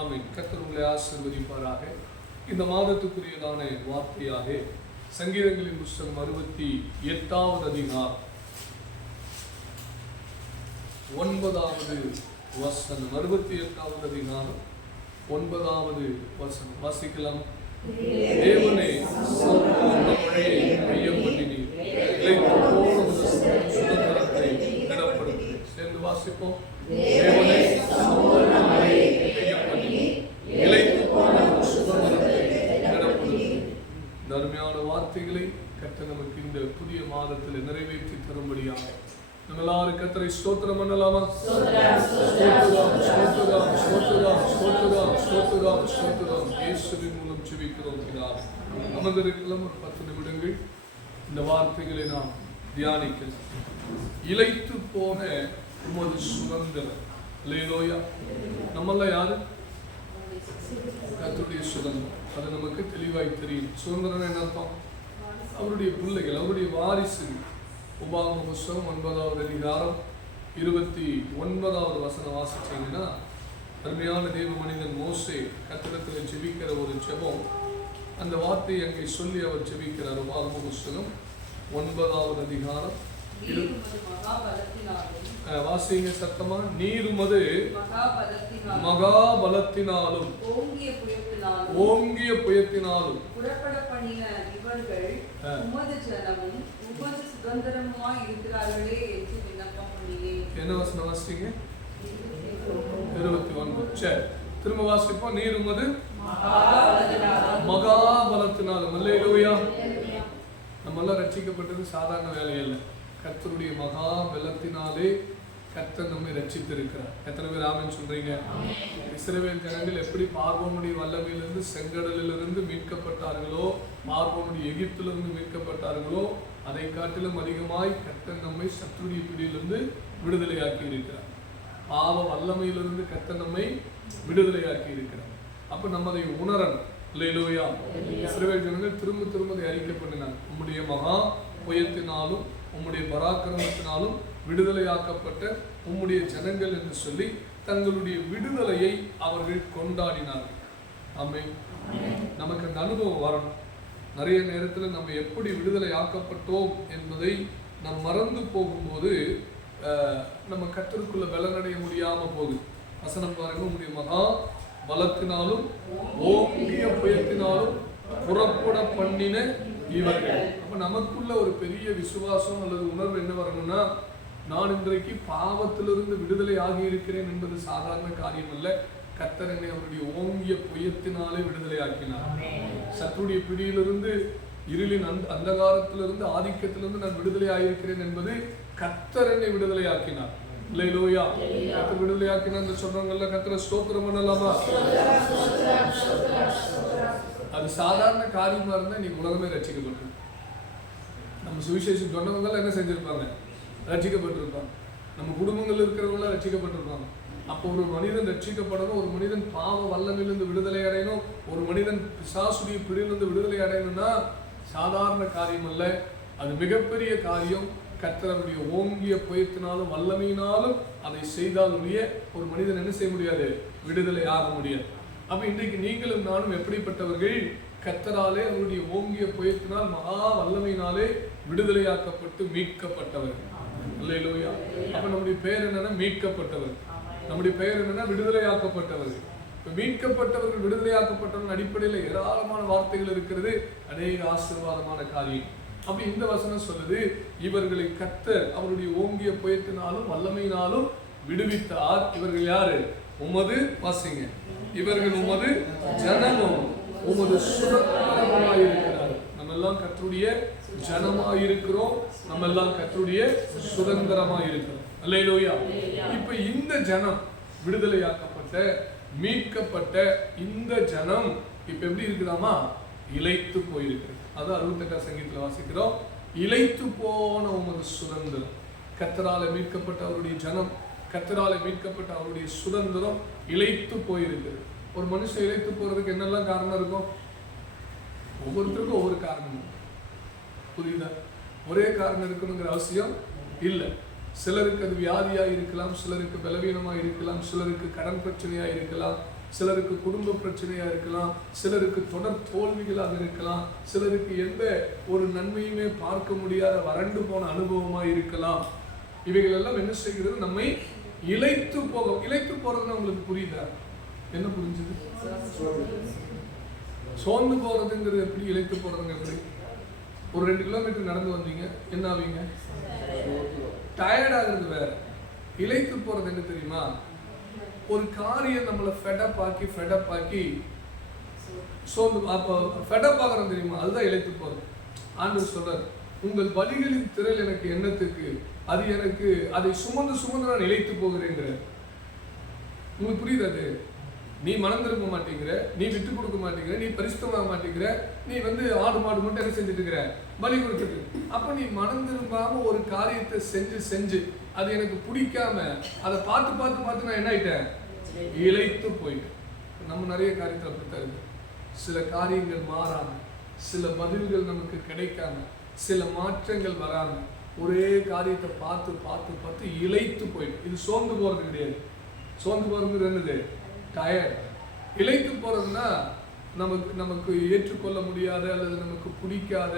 ஆமென் கத்தர் உங்களை ஆசிர்வதிப்பாராக. இந்த மாதத்துக்குரியதான வார்த்தையாக சங்கீதங்களின் புஸ்தகம் அறுபத்தி எட்டாவது அதிகார் ஒன்பதாவது வசனம். அறுபத்தி எட்டாவது அதிகாரம் ஒன்பதாவது வசனம். வாசிக்கலாம். தேவனே மழையை பெய்ய பண்ணினீர். போன சுதந்திரத்தை திடப்படுத்து சேர்ந்து வாசிப்போம் தேவனே சம்பூர்ண மழையை பெய்ய பண்ணினீர் இளைத்து போன உமது சுதந்திரத்தை திடப்படுத்து இந்த அருமையான வார்த்தைகளை கர்த்தர் நமக்கு இந்த புதிய மாதத்தில் நிறைவேற்றி தரும்படியாக. நம்ம எல்லாரும் கத்தரை ஸ்தோத்திரம் பண்ணலாமா? ஸ்தோத்திரம் ஸ்தோத்திரம் ஸ்தோத்திரம். ஸ்தோத்திரம் ஸ்தோத்திரம் ஸ்தோத்திரம் இயேசுவின் மூலம் ஜெபிக்கிறோம் பிதாவே. அமர்ந்திருக்கலாம் ஒரு பத்து நிமிடங்கள். இந்த வார்த்தைகளை நாம் தியானிக்க இளைத்து போன உமது சுதந்திரம். லேலோயா நம்மள யாரு? கர்த்தருடைய சுதந்திரம். அது நமக்கு தெளிவாய் தெரியும். சுதந்திரம் என்ன அர்த்தம்? அவருடைய பிள்ளைகள் அவருடைய வாரிசுகள். உபாம புஸ்தகம் ஒன்பதாவது அதிகாரம் இருபத்தி ஒன்பதாவது வசனம் வாசிச்சீங்கன்னா அருமையான தெய்வ மனிதன் மோசே கத்திரத்தில் ஜெபிக்கிற ஒரு ஜெபம். அந்த வார்த்தையை அங்கே சொல்லி அவர் ஜெபிக்கிறார். உபாம புஸ்தகம் ஒன்பதாவது அதிகாரம் வாசிங்க சத்தமா? நீர் உமது மகாபலத்தினாலும் ஓங்கிய புயத்தினாலும் ஓங்கிய புயத்தினாலும் புறப்பட பண்ணின இவர்கள் ஆ. உமது ஜனமும் உமது சுதந்திரமுமாய் இருக்கிறார்களே என்று விண்ணப்பம் பண்ணினேன். என்ன வசனம் வாசிங்க இருபத்தி ஒன்பது சரி திரும்ப வாசிப்போம். நீர் உமது மகாபலத்தினாலும். அல்லேலூயா. நம்ம எல்லாம் ரட்சிக்கப்பட்டது சாதாரண வேலை இல்லை கர்த்தருடைய மகா பலத்தினாலே கர்த்தர் நம்மை ரட்சித்திருக்கிறார். எத்தனை பேர் ஆமென் சொல்றீங்க? இஸ்ரவேல் ஜனங்கள் எப்படி பார்வோனுடைய வல்லமையிலிருந்து செங்கடலிலிருந்து மீட்கப்பட்டார்களோ பார்வோனுடைய எகிப்திலிருந்து மீட்கப்பட்டார்களோ அதை காட்டிலும் அதிகமாய் கர்த்தர் நம்மை சத்துருடைய பிடியிலிருந்து விடுதலையாக்கி இருக்கிறார் பாவ வல்லமையிலிருந்து கர்த்தர் நம்மை விடுதலையாக்கி இருக்கிறார் அப்ப நம்ம அதை உணரணும். இல்லையிலோயா இஸ்ரவேல் ஜனங்கள் திரும்ப திரும்ப அதை அறிக்கை பண்ணினாங்க. உம்முடைய மகா புயத்தினாலும் உம்முடைய பராக்கிரமத்தினாலும் விடுதலையாக்கப்பட்ட உம்முடைய ஜனங்கள் என்று சொல்லி தங்களுடைய விடுதலையை அவர்கள் கொண்டாடினார்கள். ஆமென். நமக்கு அந்த அனுபவம் வரணும். நிறைய நேரத்தில் நம்ம எப்படி விடுதலை ஆக்கப்பட்டோம் என்பதை நாம் மறந்து போகும்போது நம்ம கத்தருக்குள்ள பலனடைய முடியாமல் போகுது. வசனம் பாருங்க உங்களுடைய மகா பலத்தினாலும் ஓங்கிய புயத்தினாலும் புறப்பட பண்ணின இவர்கள். அப்ப நமக்குள்ள ஒரு பெரிய விசுவாசம் அல்லது உணர்வு என்ன வரணும்னா நான் இன்றைக்கு பாவத்திலிருந்து விடுதலை ஆகி இருக்கிறேன் என்பது சாதாரண காரியம் அல்ல கத்தர் என்னை அவருடைய ஓங்கிய புயத்தினாலே விடுதலை ஆக்கினார் சத்துடைய பிடியிலிருந்து இருளின் அந்த அந்தகாரத்திலிருந்து ஆதிக்கத்திலிருந்து நான் விடுதலை ஆகியிருக்கிறேன் என்பது கத்தர் என்னை விடுதலை ஆக்கினார் இல்லையிலோயா கத்தர் விடுதலை ஆக்கினார் சொல்றவங்கல்ல கத்தரை ஸ்தோத்திரம் பண்ணலாமா? அது சாதாரண காரியமாக இருந்தால் நீ உலகமே ரட்சிக்கப்பட்டு நம்ம சுவிசேஷம் சொன்னவங்களாம் என்ன செஞ்சுருப்பாங்க? ரசிக்கப்பட்டிருப்பாங்க நம்ம குடும்பங்கள் இருக்கிறவங்களாம் ரசிக்கப்பட்டிருப்பாங்க அப்போ ஒரு மனிதன் ரட்சிக்கப்படணும் ஒரு மனிதன் பாவ வல்லமிலிருந்து விடுதலை அடையணும் ஒரு மனிதன் பிசாசுடைய பிடியிலிருந்து விடுதலை அடையணும்னா சாதாரண காரியம் அல்ல. அது மிகப்பெரிய காரியம். கர்த்தருடைய ஓங்கிய புயத்தினாலும் வல்லமையினாலும் அதை செய்தால் ஒழிய ஒரு மனிதன் என்ன செய்ய முடியாது? விடுதலை ஆக முடியாது. அப்ப இன்றைக்கு நீங்களும் நானும் எப்படிப்பட்டவர்கள்? கத்தராலே அவருடைய ஓங்கிய புயத்தினால் மகா வல்லமையினாலே விடுதலையாக்கப்பட்டு மீட்கப்பட்டவர்கள் இல்லையிலோயா அப்ப நம்முடைய பெயர் என்னன்னா மீட்கப்பட்டவர். நம்முடைய பெயர் என்னன்னா விடுதலையாக்கப்பட்டவர்கள் இப்ப மீட்கப்பட்டவர்கள் விடுதலையாக்கப்பட்டவர்கள் அடிப்படையில் ஏராளமான வார்த்தைகள் இருக்கிறது. அநேக ஆசீர்வாதமான காரியம். அப்ப இந்த வசனம் சொல்லுது இவர்களை கத்தர் அவருடைய ஓங்கிய புயத்தினாலும் வல்லமையினாலும் விடுவித்தார். இவர்கள் யாரு? உமது வாசிங்க. இவர்கள் உமது ஜனமும் உமது சுதந்திரமாயிருக்கிறார் நம்ம எல்லாம் கத்தருடைய ஜனமாயிருக்கிறோம். நம்ம எல்லாம் கத்தருடைய சுதந்திரமாயிருக்கிறோம். அல்லையிலோயா இப்ப இந்த ஜனம் விடுதலையாக்கப்பட்ட மீட்கப்பட்ட இந்த ஜனம் இப்ப எப்படி இருக்குதாமா இழைத்து போயிருக்கிறது. அது அறுபத்தெட்டாம் சங்கீதத்தில் வாசிக்கிறோம். இழைத்து போன உமது சுதந்திரம். கத்தரால மீட்கப்பட்ட அவருடைய ஜனம் கத்தரால் மீட்கப்பட்ட அவருடைய சுதந்திரம் இழைத்து போயிருக்குது ஒரு மனுஷன் இழைத்து போறதுக்கு என்னெல்லாம் காரணம் இருக்கும் ஒவ்வொருத்தருக்கும் ஒவ்வொரு காரணம் புரியுதா? ஒரே காரணம் இருக்கணுங்கிற அவசியம் இல்லை. சிலருக்கு அது வியாதியா இருக்கலாம் சிலருக்கு பலவீனமா இருக்கலாம் சிலருக்கு கடன் பிரச்சனையா இருக்கலாம் சிலருக்கு குடும்ப பிரச்சனையா இருக்கலாம் சிலருக்கு தொடர் தோல்விகளாக இருக்கலாம் சிலருக்கு எந்த ஒரு நன்மையுமே பார்க்க முடியாத வறண்டு போன அனுபவமா இருக்கலாம். இவைகள் எல்லாம் என்ன செய்கிறது? நம்மை இழைத்து போக இழைத்து போறதுன்னா உங்களுக்கு புரியுதா? என்ன புரிஞ்சுது? சோர்ந்து போறதுங்கிறது எப்படி இழைத்து போறதுங்க எப்படி? ஒரு ரெண்டு கிலோமீட்டர் நடந்து வந்தீங்க என்ன ஆவீங்க? டயர்டாகிறது வேற. இழைத்து போறது என்ன தெரியுமா? ஒரு காரியம் நம்மளை ஃபெடப் ஆக்கி ஃபெடப் ஆக்கி சோர்ந்து அப்போ ஃபெடப் ஆகிறோம் தெரியுமா? அதுதான் இழைத்து போகிறது ஆண்டு சொல்றார் உங்கள் வழிகளின் திரள் எனக்கு எண்ணத்துக்கு அது எனக்கு அதை சுமந்து சுமந்து நான் இழைத்து போகிறேங்கிற. உங்களுக்கு புரியுது அது? நீ மனம் திரும்ப மாட்டேங்கிற நீ விட்டு கொடுக்க மாட்டேங்கிற நீ பரிசுத்தமாக மாட்டேங்கிற நீ வந்து ஆடு மாடு மட்டும் என்ன செஞ்சுட்டு இருக்கிற பலி கொடுத்துட்டு. அப்ப நீ மனம் திரும்பாம ஒரு காரியத்தை செஞ்சு செஞ்சு அது எனக்கு பிடிக்காம அதை பார்த்து பார்த்து பார்த்து நான் என்ன ஆயிட்டேன்? இழைத்து போயிட்டேன். நம்ம நிறைய காரியத்தில் அப்படித்தான் இருக்கு. சில காரியங்கள் மாறாம சில பதில்கள் நமக்கு கிடைக்காம சில மாற்றங்கள் வராமல் ஒரே காரியத்தை பார்த்து பார்த்து பார்த்து இழைத்து போயிடும். இது சோர்ந்து போகிறது கிடையாது. சோர்ந்து போகிறது என்னது? டயர்ட் இழைத்து போறதுன்னா நமக்கு நமக்கு ஏற்றுக்கொள்ள முடியாத அல்லது நமக்கு பிடிக்காத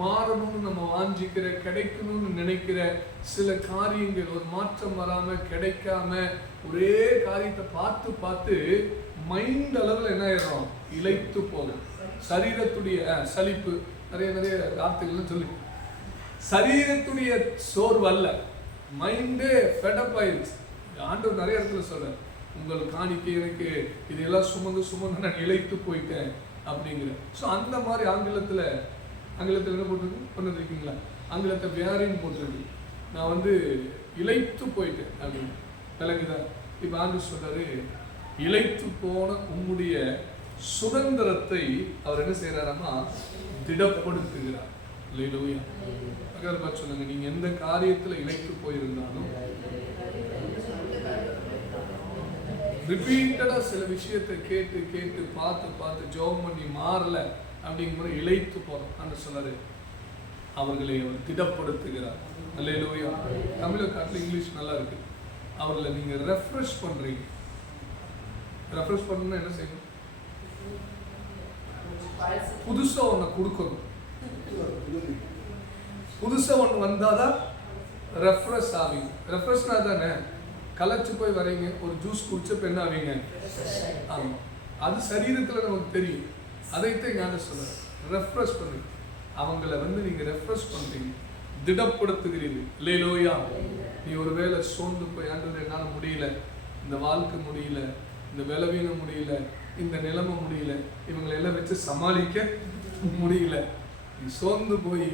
மாறணும்னு நம்ம வாஞ்சிக்கிற கிடைக்கணும்னு நினைக்கிற சில காரியங்கள் ஒரு மாற்றம் வராம கிடைக்காம ஒரே காரியத்தை பார்த்து பார்த்து மைண்ட் அளவில் என்ன ஆயிடும் இழைத்து போகும். சரீரத்துடைய சலிப்பு. நிறைய நிறைய வார்த்தைகள்லாம் சொல்லி சரீரத்துடைய சோர்வு அல்ல மைண்டே ஃபெடப் ஆயிடுச்சு ஆண்டவர் நிறைய இடத்துல சொல்றார் உங்கள் காணிக்கை எனக்கு இதையெல்லாம் சுமந்து சுமந்து நான் இழைத்து போயிட்டேன் அப்படிங்கிற. ஸோ அந்த மாதிரி ஆங்கிலத்தில் ஆங்கிலத்தில் என்ன போட்டிருக்கு? பண்ணிருக்கீங்களா ஆங்கிலத்தை வேறின்னு போட்டிருக்கு. நான் வந்து இழைத்து போயிட்டேன் அப்படின்னு. விளங்குதா? இப்போ ஆண்டு சொல்கிறாரு இழைத்து போன உங்களுடைய சுதந்திரத்தை அவர் என்ன செய்யறாருன்னா திடப்படுத்துகிறார். இல்லையா பக்கத்தில் சொல்லுங்க நீங்க எந்த காரியத்துல இழைத்து போயிருந்தாலும் ரிப்பீட்டடா சில விஷயத்தை கேட்டு கேட்டு பார்த்து பார்த்து ஜெபம் பண்ணி மாறல அப்படிங்கிற இழைத்து போறோம் அந்த சொல்லாரு அவர்களை அவர் திடப்படுத்துகிறார். அல்லேலூயா தமிழ காட்டில் இங்கிலீஷ் நல்லா இருக்கு. அவர்களை நீங்க ரெஃப்ரெஷ் பண்றீங்க. ரெஃப்ரெஷ் பண்ணணும்னா என்ன செய்யணும்? புதுசா ஒண்ணு கொடுக்கணும். புதுசாக ஒன்று வந்தால் தான் ரெஃப்ரெஷ் ஆவீங்க ரெஃப்ரெஷ்னா தானே கலைச்சு போய் வரீங்க ஒரு ஜூஸ் குடிச்ச பெண் என்ன ஆவீங்க? ஆமாம் அது சரீரத்தில் நமக்கு தெரியும். அதைத்தான் ஞான சொல்கிறேன் ரெஃப்ரெஷ் பண்ணுங்க. அவங்கள வந்து நீங்கள் ரெஃப்ரெஷ் பண்ணுறீங்க திடப்படுத்துகிறீர்கள். லேலோயா நீ ஒருவேளை சோர்ந்து போய் ஆண்டு என்னால் முடியல. இந்த வாழ்க்கை முடியல. இந்த விளவீனம் முடியல. இந்த நிலைமை முடியல. இவங்களை எல்லாம் வச்சு சமாளிக்க முடியல. சோர்ந்து போய்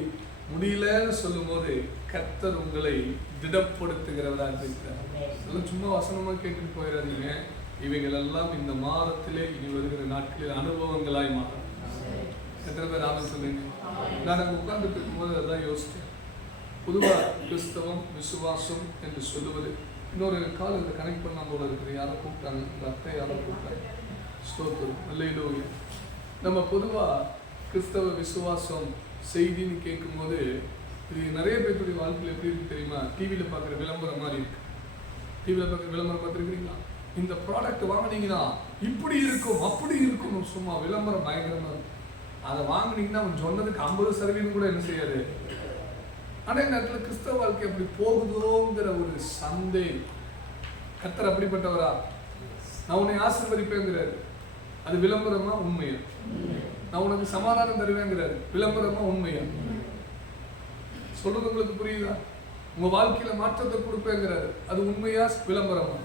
முடியலன்னு சொல்லும்போது கர்த்தர் உங்களை திடப்படுத்துகிறவராக இருக்கிறார். இதெல்லாம் சும்மா வசனமாக கேட்டுட்டு போயிடாதீங்க. இவைகள் எல்லாம் இந்த மாதத்திலே இனி வருகிற நாட்களில் அனுபவங்களாய் மாறும். எத்தனை பேர் ஆமாம் சொல்லுங்க? நான் அங்கே உட்கார்ந்துட்டு இருக்கும்போது அதான் யோசித்தேன் பொதுவாக கிறிஸ்தவம் விசுவாசம் என்று சொல்லுவது இன்னொரு கால் இதை கனெக்ட் பண்ண போல இருக்குது. யாரோ கூப்பிட்டாங்க. இந்த அத்தை யாரோ கூப்பிட்டாங்க. ஸ்தோத்திரம். நல்ல நம்ம பொதுவாக கிறிஸ்தவ விசுவாசம் செய்தின்னு கேட்கும்போது இது நிறைய பேர்த்துடைய வாழ்க்கையில் எப்படி இருக்கு தெரியுமா? டிவியில் பார்க்குற விளம்பரம் மாதிரி இருக்கு. டிவியில் பார்க்குற விளம்பரம் பார்த்துருக்கீங்களா இந்த ப்ராடக்ட் வாங்கினீங்கன்னா இப்படி இருக்கும் அப்படி இருக்கும் சும்மா விளம்பரம் பயங்கரமாக இருக்கும் அதை வாங்கினீங்கன்னா அவன் சொன்னதுக்கு ஐம்பது சதவீதம் கூட என்ன செய்யாது. ஆனா இந்த இடத்துல கிறிஸ்தவ வாழ்க்கை அப்படி போகுதோங்கிற ஒரு சந்தேகம் கத்தர் அப்படிப்பட்டவரா? நான் உன்னை ஆசீர்வதிப்பேங்கிறாரு. அது விளம்பரமா? உண்மையா? நான் உனக்கு சமாதானம் தருவேங்கிறாரு. விளம்பரமா உண்மையா? சொல்றது உங்களுக்கு புரியுதா? உங்க வாழ்க்கையில மாற்றத்தை கொடுப்பேங்கிறாரு. அது உண்மையா? விளம்பரமா?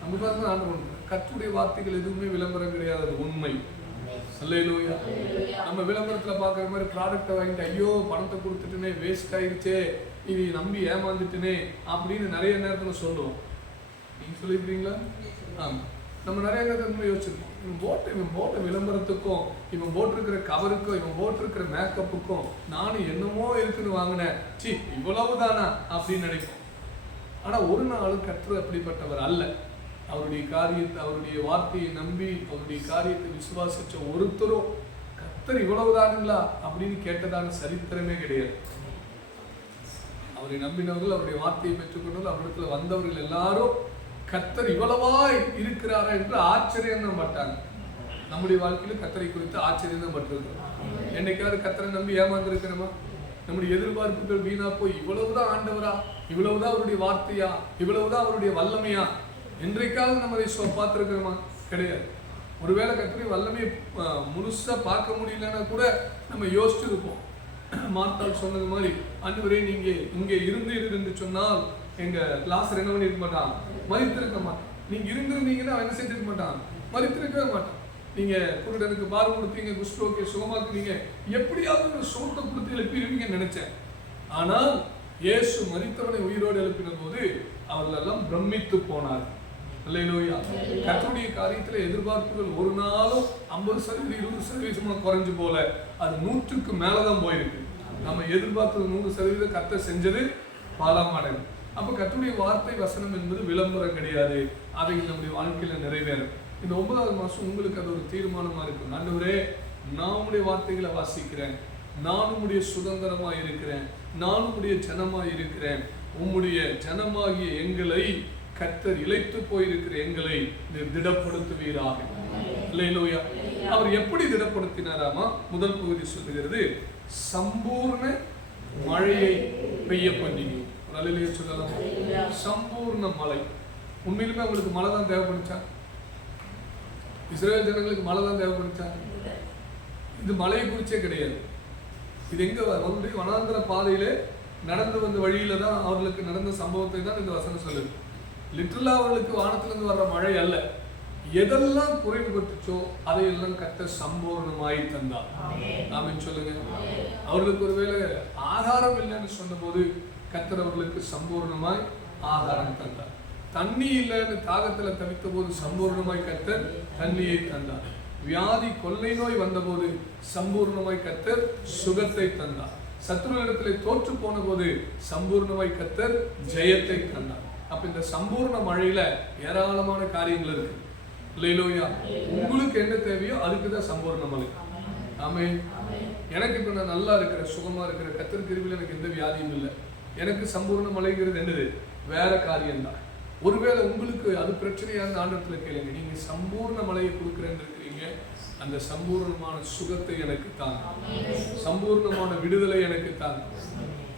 நம்ம தான் ஆண்டு கத்துடைய வார்த்தைகள் எதுவுமே விளம்பரம் கிடையாது. அது உண்மை. அல்லேலூயா. நம்ம விளம்பரத்துல பாக்குற மாதிரி ப்ராடக்ட்டை வாங்கிட்டு ஐயோ பணத்தை கொடுத்துட்டுனே வேஸ்ட் ஆயிடுச்சே இது நம்பி ஏமாந்துட்டுனே அப்படின்னு நிறைய நேரத்துல சொல்லுவோம். நீங்க சொல்லியிருக்கீங்களா ஆமா. நம்ம நிறைய நேரத்துல யோசிச்சிருக்கோம் இவன் போட்ட இவன் போட்ட விளம்பரத்துக்கும் இவன் போட்டிருக்கிற கவருக்கும் இவன் போட்டிருக்கிற மேக்கப்புக்கும் நானும் என்னமோ இருக்குன்னு வாங்கினேன். சி இவ்வளவுதானா? அப்படின்னு நினைப்போம். ஆனா ஒரு நாளும் கற்று அப்படிப்பட்டவர் அல்ல. அவருடைய காரியத்தை அவருடைய வார்த்தையை நம்பி அவருடைய காரியத்தை விசுவாசிச்ச ஒருத்தரும் கத்தர் இவ்வளவுதானுங்களா? அப்படின்னு கேட்டதான சரித்திரமே கிடையாது. அவரை நம்பினவர்கள் அவருடைய வார்த்தையை பெற்றுக்கொண்டவர்கள் அவரிடத்துல வந்தவர்கள் எல்லாரும் கத்தர் இவ்வளவாய் இருக்கிறாரா என்று ஆச்சரியம் தான் பட்டாங்க. நம்முடைய வாழ்க்கையில கத்தரை குறித்து ஆச்சரியம் தான் பட்டிருக்கிறோம் என்னைக்காவது கத்தரை நம்பி ஏமாந்துருக்கிறோமா? நம்முடைய எதிர்பார்ப்புகள் வீணா போய் இவ்வளவுதான் ஆண்டவரா இவ்வளவுதான் அவருடைய வார்த்தையா இவ்வளவுதான் அவருடைய வல்லமையா? என்றைக்காவது நம்ம அதை பார்த்துருக்கிறோமா? கிடையாது. ஒருவேளை கத்தரை வல்லமையை முழுசாக முழுசா பார்க்க முடியலன்னா கூட நம்ம யோசிச்சிருப்போம். மார்த்தால் சொன்னது மாதிரி ஆண்டவரே நீங்க இங்கே இருந்து இருந்து சொன்னால் எங்க கிளாஸ் என்ன பண்ணிருக்க மாட்டான். மதித்திருக்க மாட்டான். நீங்க இருந்திருந்தீங்கன்னா அவன் என்ன செஞ்சிருக்க மாட்டான்? மதித்திருக்கவே மாட்டான். நீங்க குருடனுக்கு பால் கொடுத்தீங்க குஷ்டோக்கே சுகமாக்குனீங்க எப்படியாவது ஒரு சுகத்தை கொடுத்து எழுப்பிடுவீங்கன்னு நினைச்சேன். ஆனால் இயேசு மரித்தவனை உயிரோடு எழுப்பின போது அவர்கள் எல்லாம் பிரமித்து போனார் அல்லேலூயா. கர்த்தருடைய காரியத்துல எதிர்பார்ப்புகள் ஒரு நாளும் ஐம்பது சதவீதம் இருபது சதவீதமா குறைஞ்சு போல. அது நூற்றுக்கு மேலதான் போயிருக்கு. நம்ம எதிர்பார்த்தது நூறு சதவீதம் கத்த செஞ்சது பாலமாடல் அப்போ கத்துடைய வார்த்தை வசனம் என்பது விளம்பரம் கிடையாது. அதை நம்முடைய வாழ்க்கையில் நிறைவேறும். இந்த ஒன்பதாவது மாதம் உங்களுக்கு அது ஒரு தீர்மானமாக இருக்கும். ஆண்டவரே நான் உடைய வார்த்தைகளை வாசிக்கிறேன். நான் உடைய சுதந்திரமாக இருக்கிறேன். நான் உடைய ஜனமாக இருக்கிறேன். உம்முடைய ஜனமாகிய எங்களை கத்தர் இழைத்து போயிருக்கிற எங்களை திடப்படுத்துவீராக. இல்லையிலோயா அவர் எப்படி திடப்படுத்தினாராமா? முதல் பகுதி சொல்லுகிறது சம்பூர்ண மழையை பெய்ய பண்ணீங்க அல்லையா சொல்லலாம். சம்பூர்ண மழை உண்மையிலுமே அவங்களுக்கு மழை தான் தேவைப்படுச்சா? இஸ்ரேல் ஜனங்களுக்கு மழை தான் தேவைப்படுச்சா? இது மலையை குறிச்சே கிடையாது. இது எங்க வந்து வனாந்திர பாதையிலே நடந்து வந்த வழியில தான் அவர்களுக்கு நடந்த சம்பவத்தை தான் இந்த வசனம் சொல்லுது. லிட்டரலா அவர்களுக்கு வானத்திலிருந்து வர்ற மழை அல்ல. எதெல்லாம் குறைவுபட்டுச்சோ அதையெல்லாம் கத்த சம்பூர்ணமாய் தந்தார். ஆமென். சொல்லுங்க. அவர்களுக்கு ஒருவேளை ஆகாரம் இல்லைன்னு சொன்னபோது கத்தர் அவர்களுக்கு சம்பூர்ணமாய் ஆகாரம் தந்தார். தண்ணி இல்லைன்னு தாகத்துல தவித்த போது சம்பூர்ணமாய் கத்தர் தண்ணியை தந்தார். வியாதி கொள்ளை நோய் வந்தபோது சம்பூர்ணமாய் கத்தர் சுகத்தை தந்தார். சத்ருவிடத்திலே தோற்று போன போது சம்பூர்ணமாய் கத்தர் ஜெயத்தை தந்தார். அப்ப இந்த சம்பூர்ண மழையில ஏராளமான காரியங்கள் இருக்கு. இல்லையிலோயா உங்களுக்கு என்ன தேவையோ அதுக்கு தான் சம்பூர்ண மழை. ஆமே எனக்கு இப்ப நான் நல்லா இருக்கிறேன் சுகமா இருக்கிற கத்தர் கிருபில் எனக்கு எந்த வியாதியும் இல்லை. எனக்கு சம்பூர்ண மலைங்கிறது என்னது? வேற காரியம்தான். ஒருவேளை உங்களுக்கு அது பிரச்சனையான ஆண்டத்துல கேளுங்க. நீங்க சம்பூர்ண மலையை கொடுக்குறேன்னு இருக்கிறீங்க. அந்த சம்பூர்ணமான சுகத்தை எனக்கு தாங்க. சம்பூர்ணமான விடுதலை எனக்கு தாங்க.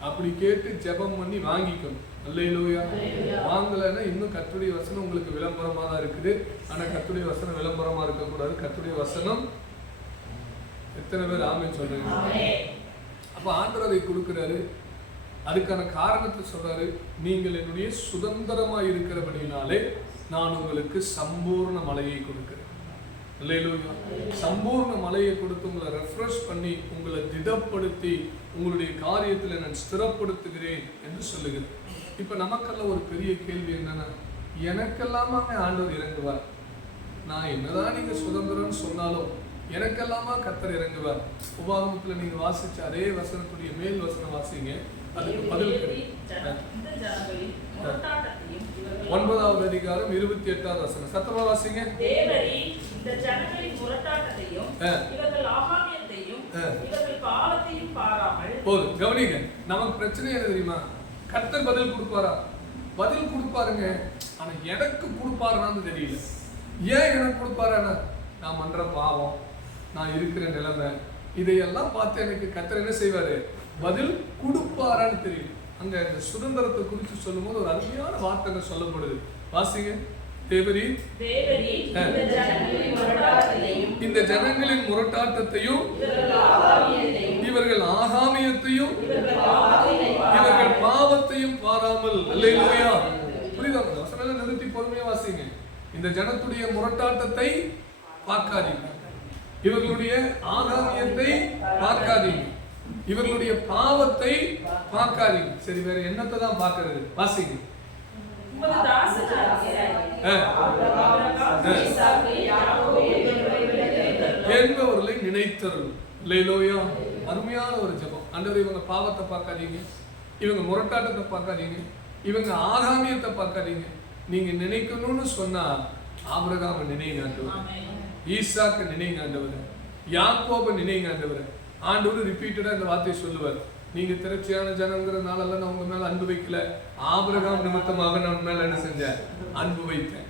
அப்படி கேட்டு ஜெபம் பண்ணி வாங்கிக்கணும். அல்லையிலோயா வாங்கலைன்னா இன்னும் கத்துடைய வசனம் உங்களுக்கு விளம்பரமா தான் இருக்குது. ஆனா கத்துடைய வசனம் விளம்பரமா இருக்கக்கூடாது. கத்துடைய வசனம் எத்தனை பேர் ஆமே சொல்றீங்க? அப்ப ஆண்டவர் அதை கொடுக்குறாரு. அதுக்கான காரணத்தை சொல்றாரு. நீங்கள் என்னுடைய சுதந்திரமா இருக்கிறபடினாலே நான் உங்களுக்கு சம்பூர்ண மலையை கொடுக்கிறேன். இல்லையிலா சம்பூர்ண மலையை கொடுத்து உங்களை ரெஃப்ரெஷ் பண்ணி உங்களை திடப்படுத்தி உங்களுடைய காரியத்தில் நான் ஸ்திரப்படுத்துகிறேன் என்று சொல்லுகிறேன். இப்போ நமக்கெல்லாம் ஒரு பெரிய கேள்வி என்னன்னா எனக்கெல்லாமாங்க ஆண்டவர் இறங்குவார். நான் என்னதான் நீங்கள் சுதந்திரம்னு சொன்னாலும் எனக்கெல்லாமா கத்தர் இறங்குவார். உபாகமத்தில் நீங்கள் வாசித்த அதே வசனத்துடைய மேல் வசனம் வாசிங்க. அதுக்கு பதில் ஒன்பதாவது அதிகாரம் இருபத்தி எட்டாவது வசனம். சத்தமா வாசிங்க. தேவரீ இந்த ஜனங்களின் முரட்டாட்டத்தையும். இவர்கள் ஆகாமியத்தையும். இவர்கள் பாவத்தையும் பாராமல் போதும் கவனிங்க நமக்கு பிரச்சனை என்ன தெரியுமா? கர்த்தர் பதில் கொடுப்பாரா? பதில் கொடுப்பாருங்க. ஆனா எனக்கு கொடுப்பாருன்னு தெரியல. ஏன் எனக்கு கொடுப்பாரானா நான் பண்ற பாவம் நான் இருக்கிற நிலைமை இதையெல்லாம் பார்த்து எனக்கு கர்த்தர் என்ன செய்வாரு? பதில் கொடுப்பாரான்னு தெரியல. அங்க இந்த சுதந்திரத்தை குறித்து சொல்லும்போது ஒரு அருமையான வார்த்தைங்க சொல்லப்படுது. வாசிங்க. தேவரி. இந்த ஜனங்களின் முரட்டாட்டத்தையும் இவர்கள் ஆகாமியத்தையும் இவர்கள் பாவத்தையும் பாராமல். அல்லேலூயா. புரியுதா? வசனங்களை நிறுத்தி பொறுமையா வாசிங்க. இந்த ஜனத்துடைய முரட்டாட்டத்தை பார்க்காதீங்க. இவர்களுடைய ஆகாமியத்தை பார்க்காதீங்க. இவர்களுடைய பாவத்தை பார்க்காதீங்க. சரி வேற என்னத்தை தான் பார்க்கிறது? வாசிங்க. என்பவர்களை நினைத்தருள் லேலோயா அருமையான ஒரு ஜெபம். ஆண்டவர் இவங்க பாவத்தை பார்க்காதீங்க. இவங்க முரட்டாட்டத்தை பார்க்காதீங்க. இவங்க ஆகாமியத்தை பார்க்காதீங்க. நீங்க நினைக்கணும்னு சொன்னா ஆபிரகாம நினைங்க ஆண்டவர். ஈசாக்கு நினைங்க ஆண்டவர் யாக்கோப நினைங்க ஆண்டவர் ஆண்டவர் ரிப்பீட்டடாக இந்த வார்த்தையை சொல்லுவார். நீங்கள் திரட்சியான ஜனங்கிறதுனால நான் உங்கள் மேலே அன்பு வைக்கல. ஆபிரகாம் நிமித்தமாக நான் உன் என்ன செஞ்சேன்? அன்பு வைத்தேன்.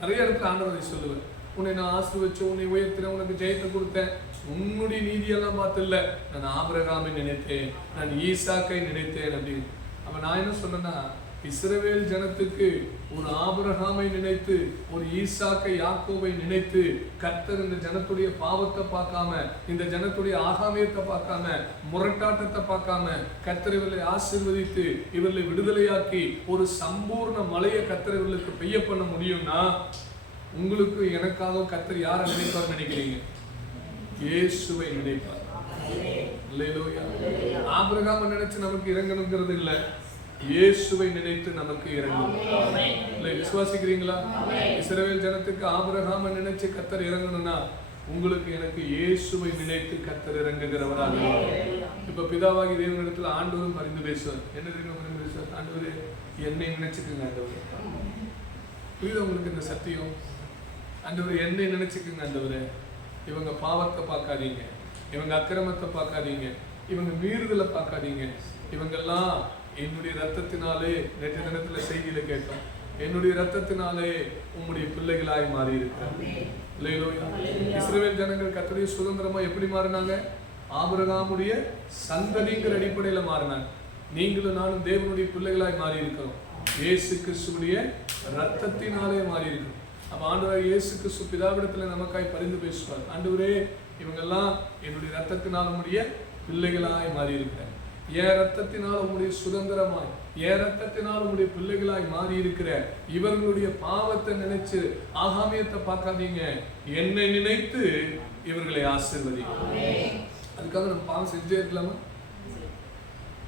நிறைய இடத்துல ஆண்டவரை சொல்லுவேன் உன்னை நான் ஆசீர்வச்சேன் உன்னை உயர்த்தினேன் உனக்கு ஜெயத்தை கொடுத்தேன். உன்னுடைய நீதியெல்லாம் பார்த்து இல்லை நான் ஆபிரகாமை நினைத்தேன். நான் ஈசாக்கை நினைத்தேன் அப்படின்னு. அப்போ நான் என்ன சொன்னேன்னா இஸ்ரவேல் ஜனத்துக்கு ஒரு ஆபிரகாமை நினைத்து ஒரு ஈசாக்கை யாக்கோவை நினைத்து கர்த்தர் இந்த ஜனத்துடைய பாவத்தை பார்க்காம இந்த ஜனத்துடைய ஆகாமியத்தை பார்க்காம முரட்டாட்டத்தை பார்க்காம கர்த்தர் இவர்களை ஆசீர்வதித்து இவர்களை விடுதலையாக்கி ஒரு சம்பூர்ண மலையை கர்த்தர் இவர்களுக்கு பெய்ய பண்ண முடியும்னா உங்களுக்கு எனக்காக கர்த்தர் யாரை நினைப்பார் நினைக்கிறீங்க? இயேசுவை நினைப்பார். ஆபிரகாமை நினைச்சு நமக்கு இறங்கணுங்கிறது இல்ல. இயேசுவை நினைத்து நமக்கு இறங்கணும் இல்லை விசுவாசிக்கிறீங்களா? இஸ்ரவேல் ஜனத்துக்கு ஆபிரகாமை நினைச்சு கத்தர் இறங்கணும்னா உங்களுக்கு எனக்கு இயேசுவை நினைத்து கத்தர் இறங்குகிறவராக. இப்ப பிதாவாகி தேவனிடத்துல ஆண்டவரும் பரிந்து பேசுவார். என்ன தெரியுமா பரிந்து பேசுவார்? ஆண்டவரே என்னை நினைச்சுக்குங்க ஆண்டவரே. புரியுதா உங்களுக்கு இந்த சத்தியம்? ஆண்டவரே என்னை நினைச்சுக்குங்க ஆண்டவரே. இவங்க பாவத்தை பார்க்காதீங்க. இவங்க அக்கிரமத்தை பார்க்காதீங்க. இவங்க மீறுதலை பார்க்காதீங்க. இவங்கெல்லாம் என்னுடைய ரத்தத்தினாலே நேற்று தினத்துல செய்தியில கேட்டோம். என்னுடைய ரத்தத்தினாலே உம்முடைய பிள்ளைகளாய் மாறி இருக்கிறாங்க இல்லையிலோயா இஸ்ரவேல் ஜனங்கள் கர்த்தருடைய சுதந்திரமா எப்படி மாறினாங்க? ஆபிரகாமுடைய சந்ததிங்கிற அடிப்படையில மாறினாங்க. நீங்களும் நானும் தேவனுடைய பிள்ளைகளாய் மாறி இருக்கிறோம் இயேசு கிறிஸ்துவுடைய ரத்தத்தினாலே மாறி இருக்கிறோம் அப்ப ஆண்டவர் இயேசு கிறிஸ்து பிதாவிடத்துல நமக்காய் பரிந்து பேசுவார். ஆண்டவரே இவங்கெல்லாம் என்னுடைய ரத்தத்தினால் உம்முடைய பிள்ளைகளாய் மாறி இருக்கிறேன் என் ரத்தத்தினால் உம்முடைய சுதந்திரமாய் என் ரத்தத்தினால் உம்முடைய பிள்ளைகளாய் மாறி இருக்கிற இவர்களுடைய பாவத்தை நினைச்சு ஆகாமியத்தை பார்க்காதீங்க. என்னை நினைத்து இவர்களை ஆசிர்வதி அதுக்காக நம்ம பாவம் செஞ்சே இருக்கலாமா?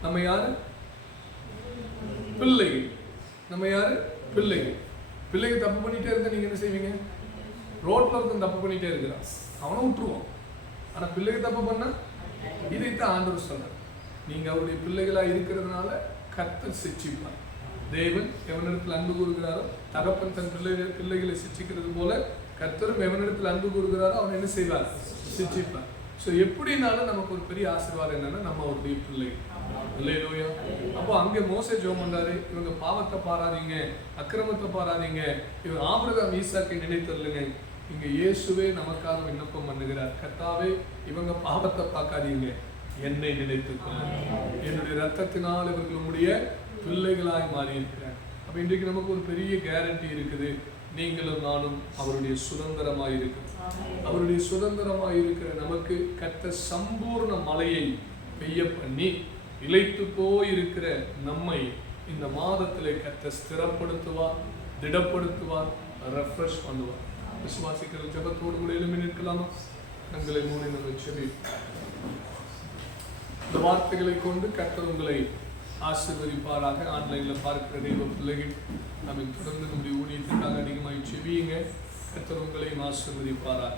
நம்ம யாரு? பிள்ளைகள். நம்ம யாரு? பிள்ளைகள். பிள்ளைங்க தப்பு பண்ணிட்டே இருந்தா நீங்க என்ன செய்வீங்க? ரோட்ல ஒருத்தன் தப்பு பண்ணிட்டே இருக்கிறான். அவனை விட்டுருவான். ஆனா பிள்ளைங்க தப்பு பண்ணா இதைத்தான் ஆண்டவர் சொன்னார் நீங்க அவருடைய பிள்ளைகளா இருக்கிறதுனால கர்த்தர் சிச்சிப்பார் தேவன் எவனிடத்தில் அன்பு கூறுகிறாரோ தகப்பன் தன் பிள்ளைகள் பிள்ளைகளை சிச்சிக்கிறது போல கர்த்தரும் எவனிடத்தில் அன்பு கூறுகிறாரோ அவன் என்ன செய்வார்? சிச்சிப்பார் ஸோ எப்படினாலும் நமக்கு ஒரு பெரிய ஆசீர்வாதம் என்னன்னா நம்ம அவருடைய பிள்ளை. இல்லையிலோயா அப்போ அங்கே மோசே ஜோம் பண்ணாரு இவங்க பாவத்தை பாராதீங்க அக்கிரமத்தை பாராதீங்க. இவங்க ஆபிரகாம் ஈசாக்கை நினைத்தருளுங்க. இங்க இயேசுவே நமக்காக விண்ணப்பம் பண்ணுகிறார். கர்த்தாவே இவங்க பாவத்தை பார்க்காதீங்க. என்னை நினைத்துக்கொள்ள என்னுடைய ரத்தத்தினால் இவர்கள் பிள்ளைகளாய் மாறி அப்போ இன்றைக்கு நமக்கு ஒரு பெரிய கேரண்டி இருக்குது. நீங்களும் நானும் அவருடைய சுதந்திரமாக இருக்கிறோம் அவருடைய சுதந்திரமாக இருக்கிற நமக்கு கத்த சம்பூர்ண மலையை பெய்ய பண்ணி இழைத்து போயிருக்கிற நம்மை இந்த மாதத்தில் கத்த ஸ்திரப்படுத்துவார் திடப்படுத்துவார் ரெஃப்ரெஷ் பண்ணுவார். விசுவாசிக்கிற ஜபத்தோடு கூட எழுமி நிற்கலாமா? தங்களை மூடி நம்ம செவி இந்த வார்த்தைகளை கொண்டு கர்த்தர் உங்களை ஆசீர்வதிப்பாராக. ஆன்லைனில் பார்க்கிற தெய்வ பிள்ளைகள் நம்ம தொடர்ந்து நம்முடைய ஊழியத்துக்காக அதிகமாக செவியுங்க. கர்த்தர் உங்களையும் ஆசீர்வதிப்பாராக.